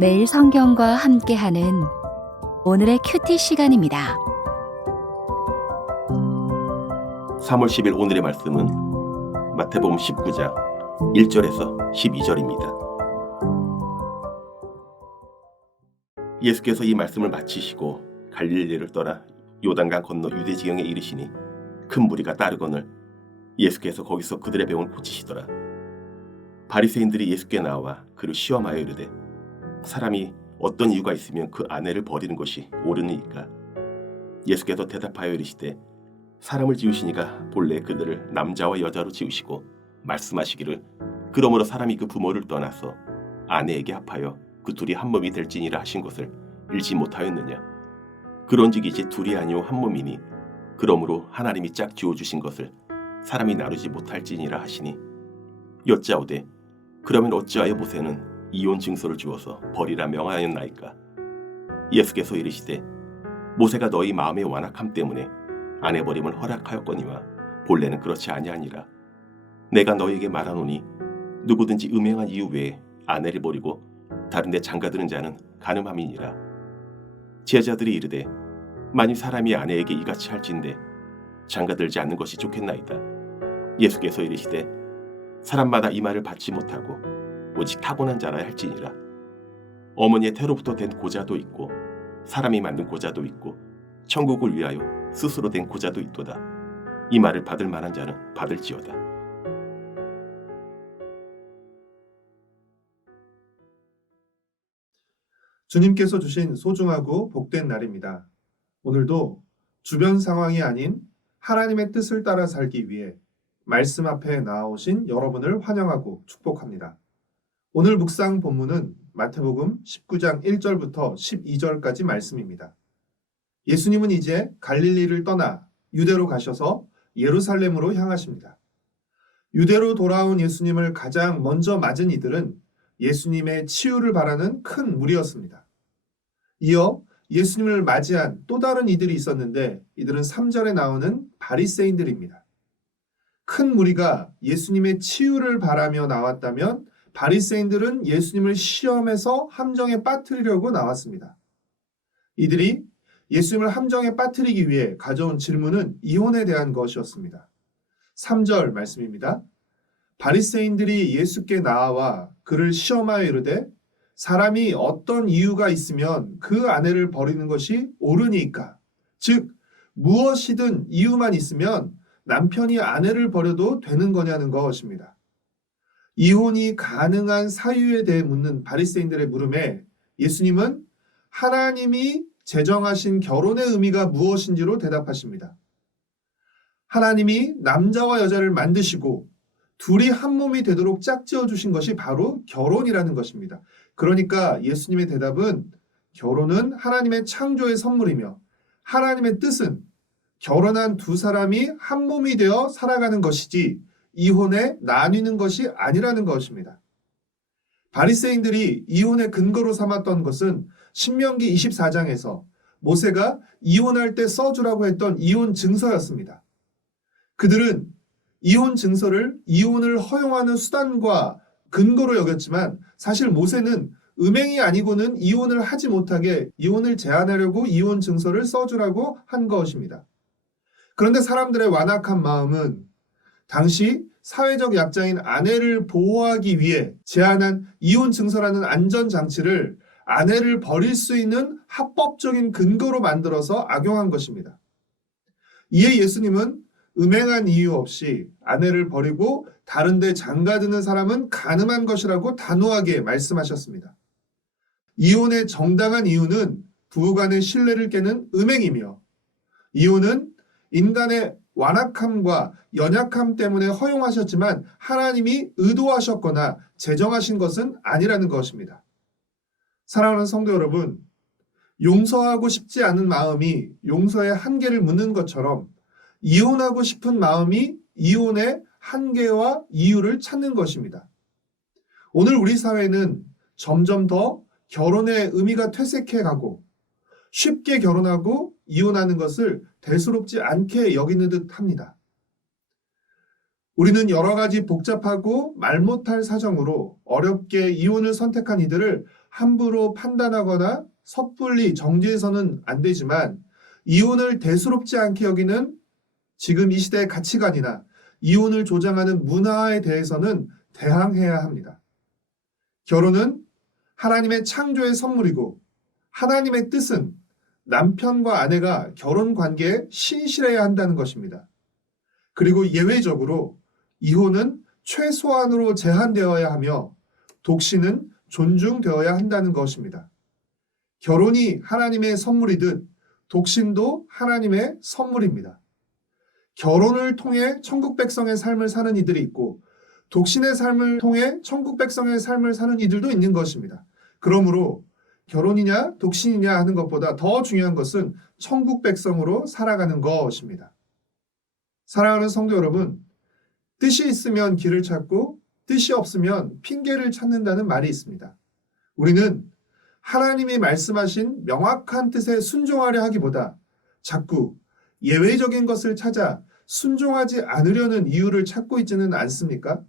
매일 성경과 함께하는 오늘의 큐티 시간입니다. 3월 10일 오늘의 말씀은 마태복음 19장 1절에서 12절입니다. 예수께서 이 말씀을 마치시고 갈릴리를 떠나 요단강 건너 유대 지경에 이르시니 큰 무리가 따르거늘 예수께서 거기서 그들의 병을 고치시더라. 바리새인들이 예수께 나와 그를 시험하여 이르되 사람이 어떤 이유가 있으면 그 아내를 버리는 것이 옳으니까? 예수께서 대답하여 이르시되 사람을 지으시니가 본래 그들을 남자와 여자로 지으시고 말씀하시기를 그러므로 사람이 그 부모를 떠나서 아내에게 합하여 그 둘이 한 몸이 될지니라 하신 것을 읽지 못하였느냐? 그런즉 이제 둘이 아니오 한 몸이니 그러므로 하나님이 짝 지어주신 것을 사람이 나누지 못할지니라 하시니 여짜오되 그러면 어찌하여 모세는 이혼 증서를 주어서 버리라 명하였나이까? 예수께서 이르시되 모세가 너희 마음의 완악함 때문에 아내 버림을 허락하였거니와 본래는 그렇지 아니하니라. 내가 너희에게 말하노니 누구든지 음행한 이유 외에 아내를 버리고 다른 데 장가드는 자는 간음함이니라. 제자들이 이르되 만일 사람이 아내에게 이같이 할진대 장가들지 않는 것이 좋겠나이다. 예수께서 이르시되 사람마다 이 말을 받지 못하고 오직 타고난 자라 할지니라. 어머니의 태로부터 된 고자도 있고 사람이 만든 고자도 있고 천국을 위하여 스스로 된 고자도 있도다. 이 말을 받을 만한 자는 받을지어다. 주님께서 주신 소중하고 복된 날입니다. 오늘도 주변 상황이 아닌 하나님의 뜻을 따라 살기 위해 말씀 앞에 나아오신 여러분을 환영하고 축복합니다. 오늘 묵상 본문은 마태복음 19장 1절부터 12절까지 말씀입니다. 예수님은 이제 갈릴리를 떠나 유대로 가셔서 예루살렘으로 향하십니다. 유대로 돌아온 예수님을 가장 먼저 맞은 이들은 예수님의 치유를 바라는 큰 무리였습니다. 이어 예수님을 맞이한 또 다른 이들이 있었는데 이들은 3절에 나오는 바리새인들입니다. 큰 무리가 예수님의 치유를 바라며 나왔다면 바리새인들은 예수님을 시험해서 함정에 빠뜨리려고 나왔습니다. 이들이 예수님을 함정에 빠뜨리기 위해 가져온 질문은 이혼에 대한 것이었습니다. 3절 말씀입니다. 바리새인들이 예수께 나와 그를 시험하여 이르되 사람이 어떤 이유가 있으면 그 아내를 버리는 것이 옳으니까? 즉 무엇이든 이유만 있으면 남편이 아내를 버려도 되는 거냐는 것입니다. 이혼이 가능한 사유에 대해 묻는 바리새인들의 물음에 예수님은 하나님이 제정하신 결혼의 의미가 무엇인지로 대답하십니다. 하나님이 남자와 여자를 만드시고 둘이 한 몸이 되도록 짝지어 주신 것이 바로 결혼이라는 것입니다. 그러니까 예수님의 대답은 결혼은 하나님의 창조의 선물이며 하나님의 뜻은 결혼한 두 사람이 한 몸이 되어 살아가는 것이지 이혼에 나뉘는 것이 아니라는 것입니다. 바리새인들이 이혼의 근거로 삼았던 것은 신명기 24장에서 모세가 이혼할 때 써주라고 했던 이혼 증서였습니다. 그들은 이혼 증서를 이혼을 허용하는 수단과 근거로 여겼지만 사실 모세는 음행이 아니고는 이혼을 하지 못하게 이혼을 제한하려고 이혼 증서를 써주라고 한 것입니다. 그런데 사람들의 완악한 마음은 당시 사회적 약자인 아내를 보호하기 위해 제안한 이혼 증서라는 안전장치를 아내를 버릴 수 있는 합법적인 근거로 만들어서 악용한 것입니다. 이에 예수님은 음행한 이유 없이 아내를 버리고 다른 데 장가드는 사람은 간음한 것이라고 단호하게 말씀하셨습니다. 이혼의 정당한 이유는 부부간의 신뢰를 깨는 음행이며 이혼은 인간의 완악함과 연약함 때문에 허용하셨지만 하나님이 의도하셨거나 제정하신 것은 아니라는 것입니다. 사랑하는 성도 여러분, 용서하고 싶지 않은 마음이 용서의 한계를 묻는 것처럼 이혼하고 싶은 마음이 이혼의 한계와 이유를 찾는 것입니다. 오늘 우리 사회는 점점 더 결혼의 의미가 퇴색해가고 쉽게 결혼하고 이혼하는 것을 대수롭지 않게 여기는 듯 합니다. 우리는 여러 가지 복잡하고 말 못할 사정으로 어렵게 이혼을 선택한 이들을 함부로 판단하거나 섣불리 정죄해서는 안 되지만 이혼을 대수롭지 않게 여기는 지금 이 시대의 가치관이나 이혼을 조장하는 문화에 대해서는 대항해야 합니다. 결혼은 하나님의 창조의 선물이고 하나님의 뜻은 남편과 아내가 결혼 관계에 신실해야 한다는 것입니다. 그리고 예외적으로 이혼은 최소한으로 제한되어야 하며 독신은 존중되어야 한다는 것입니다. 결혼이 하나님의 선물이듯 독신도 하나님의 선물입니다. 결혼을 통해 천국 백성의 삶을 사는 이들이 있고 독신의 삶을 통해 천국 백성의 삶을 사는 이들도 있는 것입니다. 그러므로 결혼이냐 독신이냐 하는 것보다 더 중요한 것은 천국 백성으로 살아가는 것입니다. 사랑하는 성도 여러분, 뜻이 있으면 길을 찾고 뜻이 없으면 핑계를 찾는다는 말이 있습니다. 우리는 하나님이 말씀하신 명확한 뜻에 순종하려 하기보다 자꾸 예외적인 것을 찾아 순종하지 않으려는 이유를 찾고 있지는 않습니까?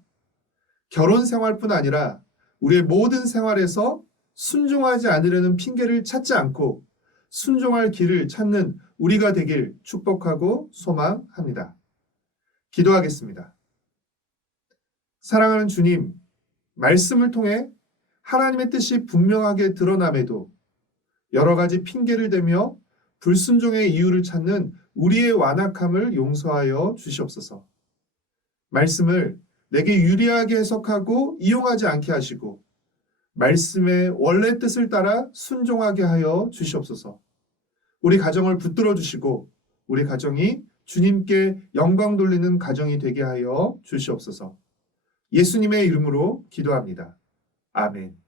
결혼 생활뿐 아니라 우리의 모든 생활에서 순종하지 않으려는 핑계를 찾지 않고 순종할 길을 찾는 우리가 되길 축복하고 소망합니다. 기도하겠습니다. 사랑하는 주님, 말씀을 통해 하나님의 뜻이 분명하게 드러남에도 여러 가지 핑계를 대며 불순종의 이유를 찾는 우리의 완악함을 용서하여 주시옵소서. 말씀을 내게 유리하게 해석하고 이용하지 않게 하시고 말씀의 원래 뜻을 따라 순종하게 하여 주시옵소서. 우리 가정을 붙들어 주시고 우리 가정이 주님께 영광 돌리는 가정이 되게 하여 주시옵소서. 예수님의 이름으로 기도합니다. 아멘.